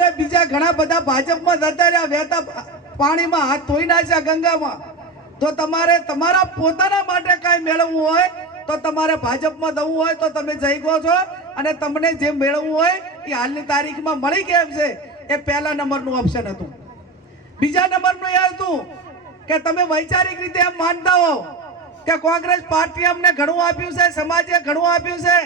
તમારે બીજા ઘણા બધા ભાજપમાં જતા રહ્યા. વહેતા પાણીમાં હાથ ધોઈ નાખ્યા ગંગામાં. તો તમારે તમારા પોતાના માટે કાંઈ મેળવવું હોય તો તમારે ભાજપમાં જવું હોય તો તમે જઈ ગયો છો. અને તમને જે મેળવવું હોય એ હાલની તારીખમાં મળી કેમ છે. એ પહેલા નંબરનું ઓપ્શન હતું. બીજા નંબરનું એ હતું કે તમે વૈચારિક રીતે એમ માનતા હો કે કોંગ્રેસ પાર્ટી અમને ઘણું આપ્યું છે, સમાજે ઘણું આપ્યું છે.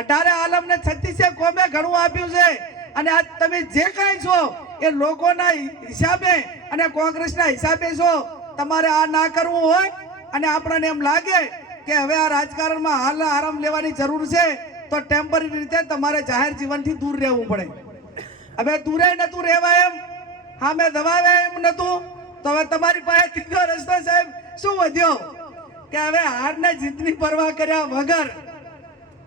અઢારે આલમને છત્તીસે કોમે ઘણું આપ્યું છે. અને આજ તમે જે કાંઈ છો, એ લોકોના હિસાબે અને કોંગ્રેસના હિસાબે છો, તમારે આ ના કરવું હોય અને આપણને એમ લાગે કે હવે આ રાજકારણમાં હાલ આરામ લેવાની જરૂર છે, તો ટેમ્પરરી રીતે તમારે જાહેર જીવનથી દૂર રહેવું પડે. હવે દૂરે નતું રહેવાય એમ હા મેં દવાવે એમ નતું, તો હવે તમારી પાસે ત્રીજો રસ્તો સાહેબ, શું વધ્યો? કે હવે હારને જીતની પરવા કર્યા વગર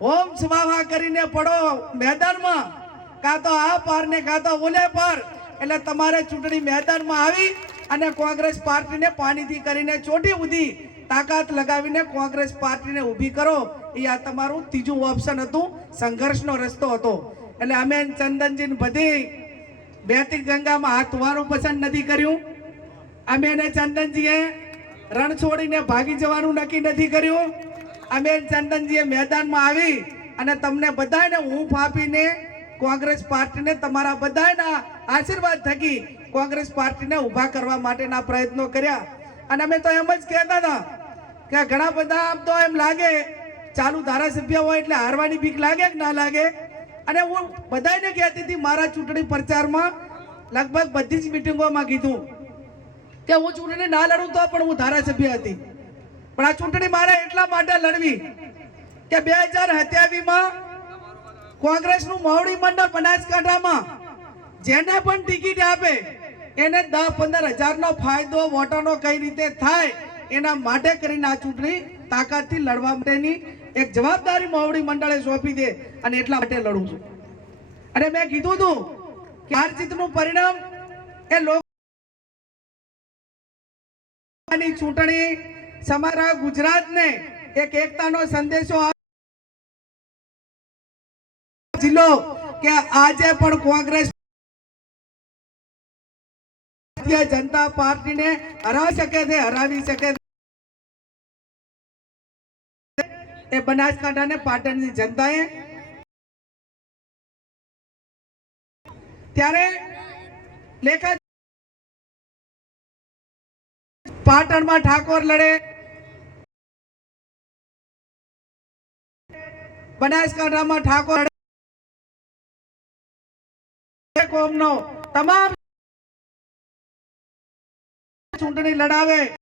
ઓમ સ્વાહા કરીને પડો મેદાનમાં કાં તો આ પાર ને કાં તો ઓલે પાર. એટલે તમારે ચૂંટણી મેદાનમાં આવી અને કોંગ્રેસ પાર્ટીને પાણીથી કરીને ચોટી ઉધી તાકાત લગાવીને કોંગ્રેસ પાર્ટીને ઊભી કરો. એ આ તમારું ત્રીજું ઓપ્શન હતું. સંઘર્ષનો રસ્તો હતો. એટલે અમે ચંદનજીને બધી બેતી ગંગામાં હાથ ધોવાનું પસંદ નથી કર્યું. અમે એને ચંદનજીએ રણ છોડીને ભાગી જવાનું નક્કી નથી કર્યું. અમે ચંદનજીએ મેદાનમાં આવી અને તમને બધાને હૂંફ આપીને કોંગ્રેસ પાર્ટીને તમારા બધાના આશીર્વાદ થકી કોંગ્રેસ પાર્ટીને ઊભા કરવા માટેના પ્રયત્નો કર્યા. અને અમે તો એમ જ કહેતા હતા કે ઘણા બધા આમ તો એમ લાગે, ચાલુ ધારાસભ્ય હોય એટલે હારવાની બીક લાગે કે ના લાગે? અને હું બધાને કહેતી હતી, મારા ચૂંટણી પ્રચારમાં લગભગ બધી જ મિટિંગોમાં કીધું કે હું ચૂંટણી ના લડું તો પણ હું ધારાસભ્ય હતી. પણ આ ચૂંટણી મારે એટલા માટે લડવી કે બે હજાર સત્યાવીસમાં કોંગ્રેસનું મોવડી મંડળ બનાસકાંઠામાં, જેને પણ ટિકિટ આપે, એને દસ પંદર હજારનો ફાયદો વોટરનો કઈ રીતે થાય, એના માટે કરીને આ ચૂંટણી તાકાતથી લડવા માટેની એક જવાબદારી મોવડી મંડળે સોંપી દે અને એટલા માટે લડું છું. અને મેં કીધું હતું કે હાર જીતનું પરિણામ એ લોકો ની ચૂંટણી સમગ્ર ગુજરાતને એક એકતાનો સંદેશો જિલ્લો કે આજે પણ કોંગ્રેસ ભારતીય જનતા પાર્ટીને હરાવી શકે છે, હરાવી શકે એ બનાસકાંઠા ને પાટણની જનતાએ ત્યારે લેખા પાટણમાં ઠાકોર લડે. બનાસકાંઠામાં ઠાકોર કોમનો. તમામ ચૂંટણી લડાવે.